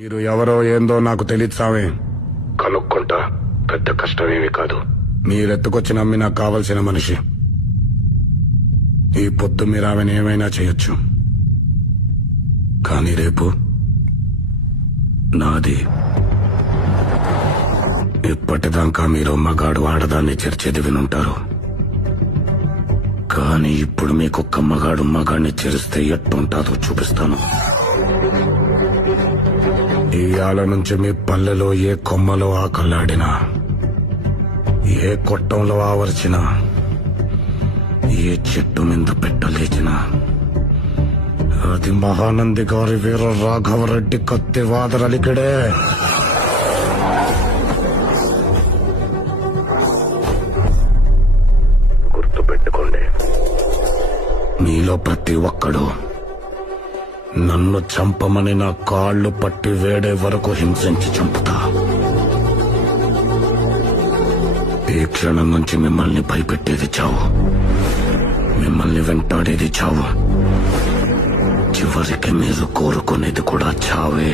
మీరు ఎవరో ఏందో నాకు తెలియదు సామే. కనుక్కుంటా, పెద్ద కష్టమేమి కాదు. మీరెత్తుకొచ్చి నమ్మి నాకు కావలసిన మనిషి. ఈ పొద్దు మీరు ఆమెను ఏమైనా చేయొచ్చు, కానీ రేపు నాది. ఇప్పటిదాకా మీరు మగాడు ఆడదాన్ని చేర్చేది వినుంటారు, కానీ ఇప్పుడు మీకొక్క మగాడు మగాడిని చేరిస్తే ఎట్టుంటాదో చూపిస్తాను. ఇయాల నుంచి మీ పల్లెలో ఏ కొమ్మలో ఆకలాడినా, ఏ కొట్టంలో ఆవర్చినా, ఏ చెట్టు మీద పెట్టలేచినా అది మహానంది గారి వీర రాఘవరెడ్డి కత్తి వాదరలికడే. గుర్తుపెట్టుకోండి, మీలో ప్రతి ఒక్కడు నన్ను చంపమని నా కాళ్ళు పట్టి వేడే వరకు హింసించి చంపుతా. ఈ క్షణం నుంచి మిమ్మల్ని భయపెట్టేది చావు, మిమ్మల్ని వెంటాడేది చావు, చివరికి మీరు కోరుకునేది కూడా చావే.